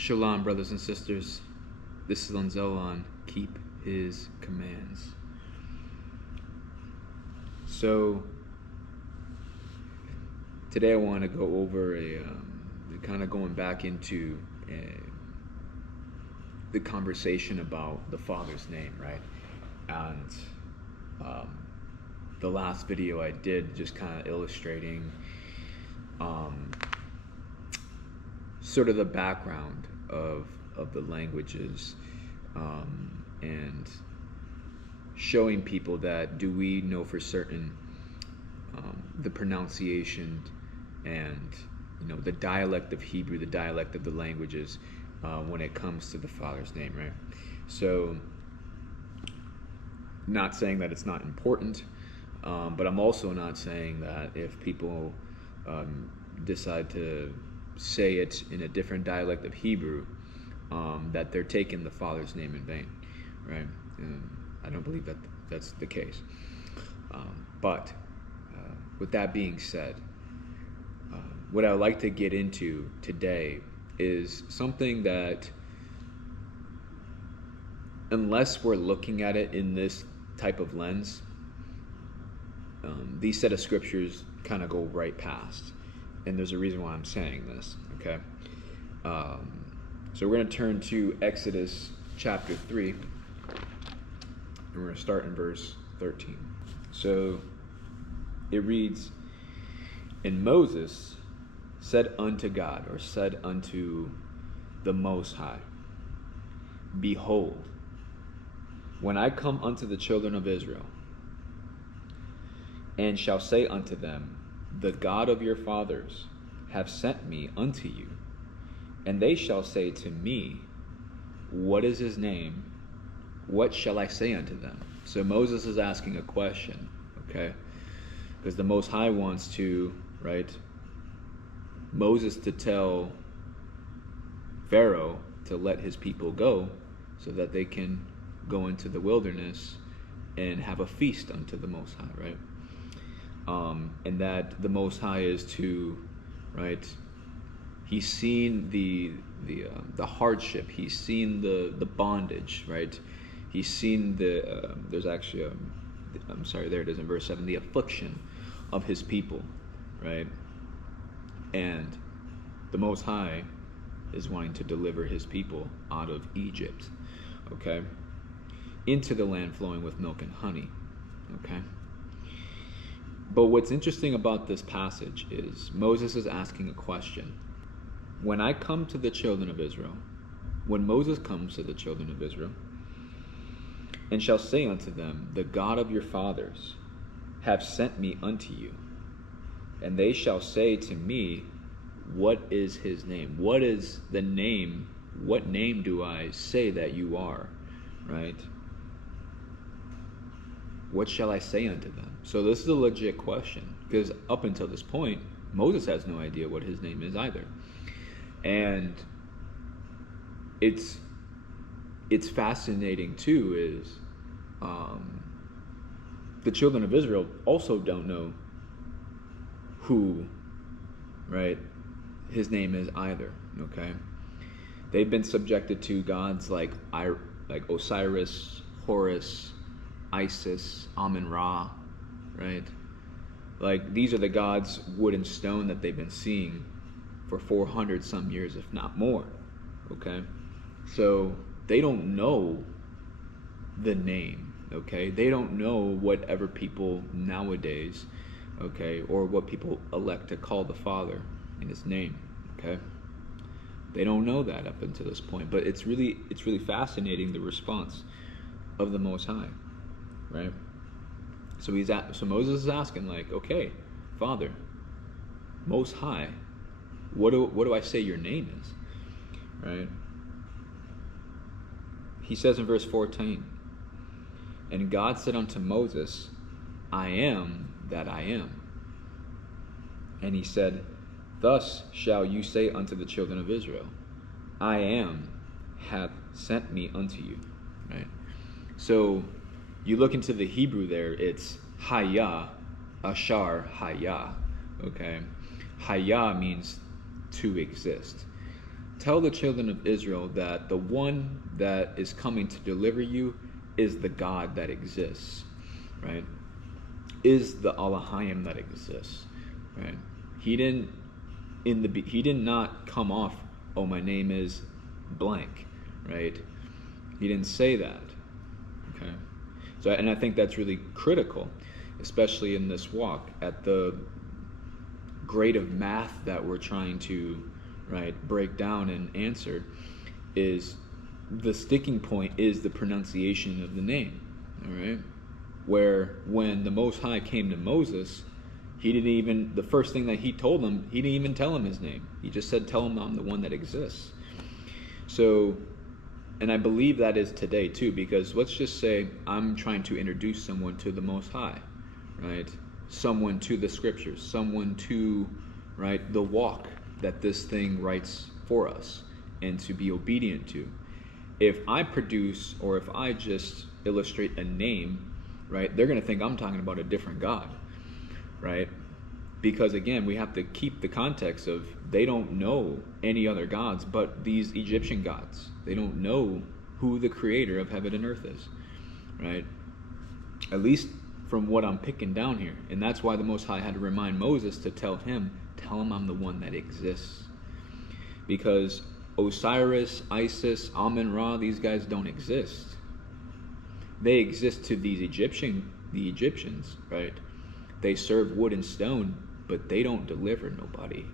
Shalom, brothers and sisters. This is on Keep His Commands. So today I want to go over kind of going back into the conversation about the Father's name, right? And the last video I did just kind of illustrating sort of the background of the languages and showing people that do we know for certain the pronunciation and the dialect of Hebrew, the dialect of the languages when it comes to the Father's name, right? So not saying that it's not important, but I'm also not saying that if people decide to say it in a different dialect of Hebrew, that they're taking the Father's name in vain, right? I don't believe that that's the case. But with that being said, what I'd like to get into today is something that, unless we're looking at it in this type of lens, these set of scriptures kind of go right past. And there's a reason why I'm saying this, okay? So we're going to turn to Exodus chapter 3, and we're going to start in verse 13. So it reads, "And Moses said unto God," or said unto the Most High, "Behold, when I come unto the children of Israel, and shall say unto them, The God of your fathers hath sent me unto you, and they shall say to me, What is his name? What shall I say unto them?" So Moses is asking a question, okay? Because the Most High wants to, right, Moses to tell Pharaoh to let his people go so that they can go into the wilderness and have a feast unto the Most High, right? And that the Most High is to, right, he's seen the hardship, he's seen the bondage, right? He's seen there's actually I'm sorry, there it is in verse 7, the affliction of his people, right? And the Most High is wanting to deliver his people out of Egypt, okay, into the land flowing with milk and honey, okay? But what's interesting about this passage is Moses is asking a question. When I come to the children of Israel, when Moses comes to the children of Israel, and shall say unto them, The God of your fathers hath sent me unto you, and they shall say to me, What is his name? What is the name? What name do I say that you are? Right? What shall I say unto them? So this is a legit question, because up until this point, Moses has no idea what his name is either. And it's fascinating too, is the children of Israel also don't know who, right, his name is either, okay? They've been subjected to gods like Osiris, Horus, Isis, Amun-Ra, right? Like, these are the gods, wood and stone, that they've been seeing for 400 some years, if not more, okay? So they don't know the name, okay? They don't know whatever people nowadays, okay, or what people elect to call the Father in his name, okay? They don't know that up until this point, but it's really fascinating, the response of the Most High, right? So so Moses is asking, like, okay, Father, Most High, what do I say your name is, right? He says in verse 14, "And God said unto Moses, I am that I am. And he said, Thus shall you say unto the children of Israel, I am hath sent me unto you," right? So you look into the Hebrew there, it's Haya, Ashar, Haya, okay? Haya means to exist. tell the children of Israel that the one that is coming to deliver you is the God that exists, right? Is the Elohim that exists, right? He did not come off, oh, my name is blank, right? He didn't say that, okay? So, and I think that's really critical, especially in this walk, at the grade of math that we're trying to, right, break down and answer. Is the sticking point is the pronunciation of the name, all right? Where when the Most High came to Moses, he didn't even, the first thing that he told him, he didn't even tell him his name. He just said, tell him I'm the one that exists. So, and I believe that is today too, because let's just say I'm trying to introduce someone to the Most High, right? Someone to the scriptures, someone to, right, the walk that this thing writes for us and to be obedient to. If I produce, or if I just illustrate a name, right, they're going to think I'm talking about a different God, right? Because again, we have to keep the context of they don't know any other gods but these Egyptian gods. They don't know who the creator of heaven and earth is, right? At least from what I'm picking down here. And that's why the Most High had to remind Moses to tell him I'm the one that exists. Because Osiris, Isis, Amun-Ra, these guys don't exist. They exist to the Egyptians, right? They serve wood and stone, but they don't deliver nobody,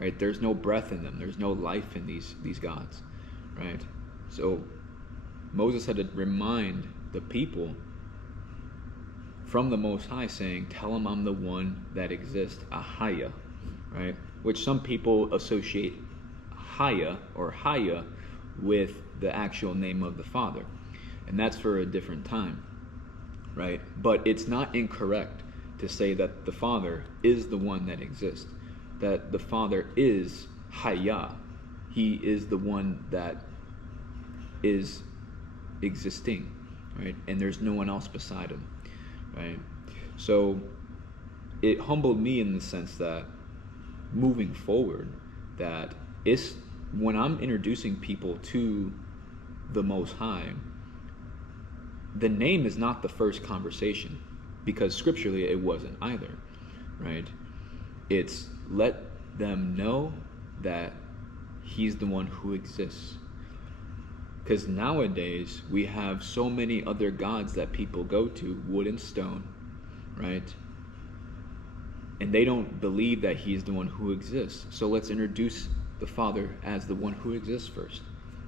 right? There's no breath in them. There's no life in these gods, right? So Moses had to remind the people from the Most High, saying, tell them I'm the one that exists, Ahaya, right? Which some people associate Haya or Haya with the actual name of the Father. And that's for a different time, right? But it's not incorrect to say that the Father is the one that exists, that the Father is Haya. He is the one that is existing, right? And there's no one else beside him, right? So it humbled me in the sense that moving forward, that it's when I'm introducing people to the Most High, the name is not the first conversation, because scripturally it wasn't either, right? It's let them know that he's the one who exists. Because nowadays we have so many other gods that people go to, wood and stone, right? And they don't believe that he's the one who exists. So let's introduce the Father as the one who exists first.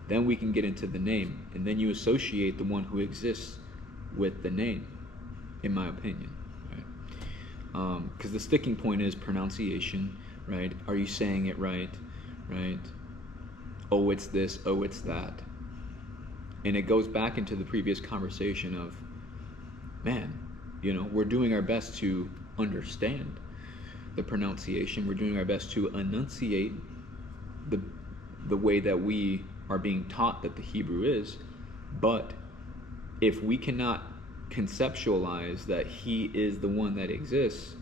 Then we can get into the name, and then you associate the one who exists with the name, in my opinion, right? Because the sticking point is pronunciation, right? Are you saying it right, right? Oh, it's this, oh, it's that. And it goes back into the previous conversation of, man, you know, we're doing our best to understand the pronunciation. We're doing our best to enunciate the way that we are being taught that the Hebrew is. But if we cannot conceptualize that he is the one that exists,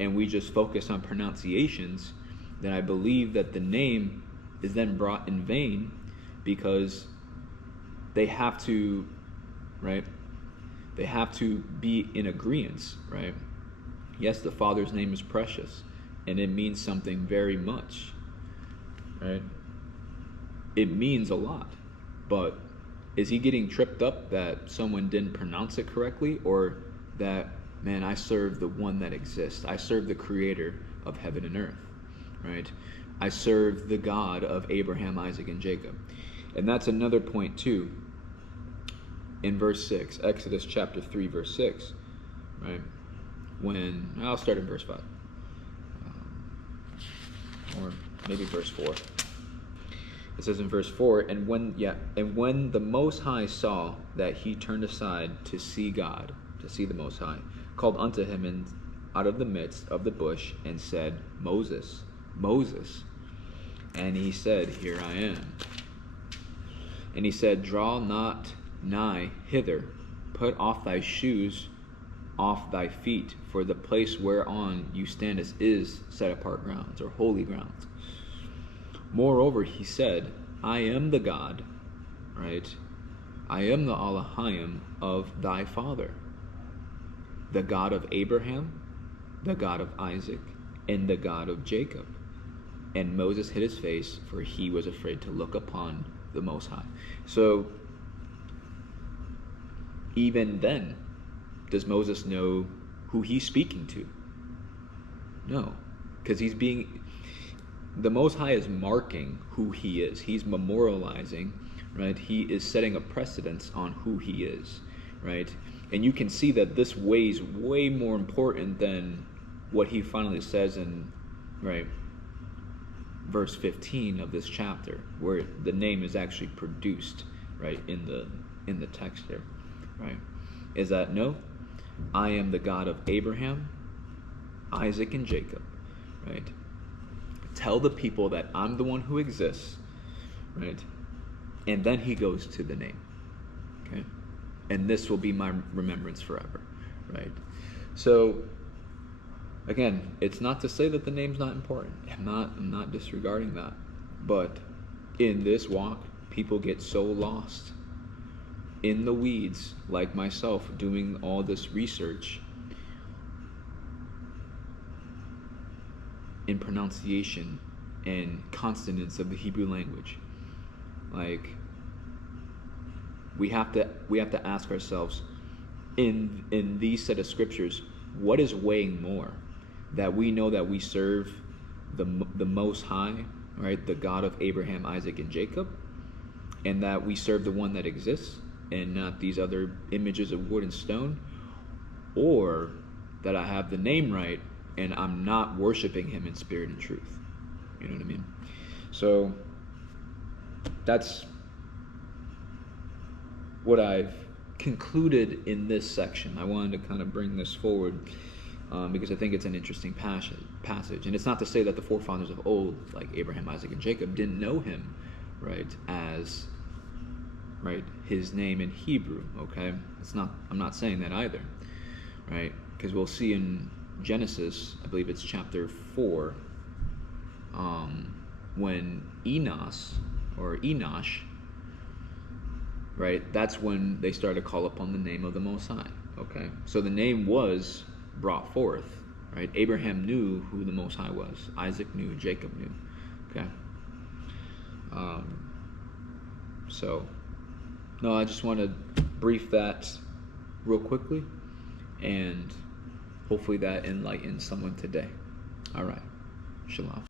and we just focus on pronunciations, then I believe that the name is then brought in vain, because they have to, right? They have to be in agreement, right? Yes, the Father's name is precious, and it means something very much, right? It means a lot, but is he getting tripped up that someone didn't pronounce it correctly, or that, man, I serve the one that exists. I serve the creator of heaven and earth, right? I serve the God of Abraham, Isaac, and Jacob. And that's another point too. In verse 6, Exodus chapter 3, verse 6, right? When, I'll start in verse 5. Or maybe verse 4. It says in verse 4, and when the Most High saw that he turned aside to see God, to see the Most High, called unto him out of the midst of the bush, and said, Moses, Moses. And he said, Here I am. And he said, Draw not nigh hither, put off thy shoes off thy feet, for the place whereon you standest is set apart grounds, or holy grounds. Moreover, he said, I am the God, right? I am the Elohim of thy father, the God of Abraham, the God of Isaac, and the God of Jacob. And Moses hid his face, for he was afraid to look upon the Most High. So, even then, does Moses know who he's speaking to? No, because the Most High is marking who he is. He's memorializing, right? He is setting a precedence on who he is, right? And you can see that this weighs way more important than what he finally says in, right, verse 15 of this chapter, where the name is actually produced, right, in the text there, right? Is that no, I am the God of Abraham, Isaac, and Jacob, right? Tell the people that I'm the one who exists, right? And then he goes to the name, okay? And this will be my remembrance forever, right? So, again, it's not to say that the name's not important. I'm not disregarding that. But in this walk, people get so lost in the weeds, like myself, doing all this research in pronunciation and consonants of the Hebrew language. Like, we have to ask ourselves, in these set of scriptures, what is weighing more? That we know that we serve the Most High, right, the God of Abraham, Isaac, and Jacob, and that we serve the one that exists and not these other images of wood and stone, or that I have the name right and I'm not worshiping him in spirit and truth. You know what I mean? So that's what I've concluded in this section. I wanted to kind of bring this forward because I think it's an interesting passage. And it's not to say that the forefathers of old, like Abraham, Isaac, and Jacob, didn't know him, right, as, right, his name in Hebrew, okay? I'm not saying that either, right? Because we'll see in Genesis, I believe it's chapter 4, when Enosh, right, that's when they started to call upon the name of the Most High, okay? So the name was brought forth, right? Abraham knew who the Most High was. Isaac knew, Jacob knew, okay? So, no, I just want to brief that real quickly, and hopefully that enlightens someone today. All right. Shalom.